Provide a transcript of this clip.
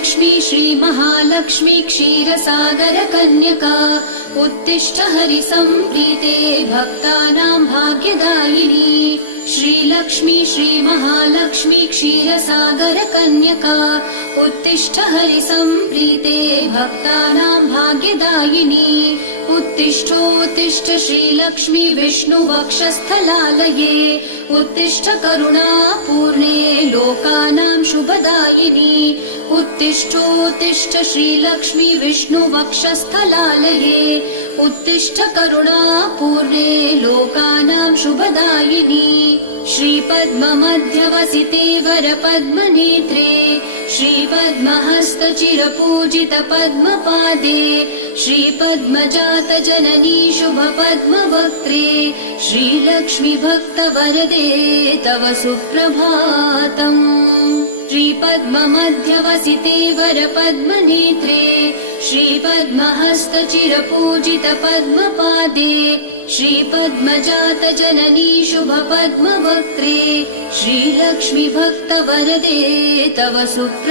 श्रीलक्ष्मी श्रीमहालक्ष्मी क्षीरसागर कन्यका उत्तिष्ठ हरिसम्प्रीते भक्तानां भाग्यदायिनी। श्रीलक्ष्मी श्रीमहालक्ष्मी क्षीरसागर कन्यका उत्तिष्ठ हरिसम्प्रीते भक्तानां भाग्यदायिनी। उत्तिष्ठोत्तिष्ठ श्रीलक्ष्मी विष्णुवक्षस्थलालये उत्तिष्ठ करुणापूर्णे लोकानां शुभदायिनी। उत्तिष्ठोत्तिष्ठ श्रीलक्ष्मी विष्णुवक्षस्थलालये उत्तिष्ठ करुणापूर्णे लोकानां शुभदायिनी। श्रीपद्ममध्यवसिते वरपद्मनेत्रे श्रीपद्महस्तचिरपूजित पद्मपादे श्रीपद्मजात जननी शुभपद्मवक्त्रे श्रीलक्ष्मी भक्तवरदे तव सुप्रभातम्। श्रीपद्ममध्यवसिते वरपद्मनेत्रे श्रीपद्महस्तचिरपूजित पद्मपादे श्रीपद्मजात जननी शुभपद्मवक्त्रे श्रीलक्ष्मी भक्तवरदे तव सुप्र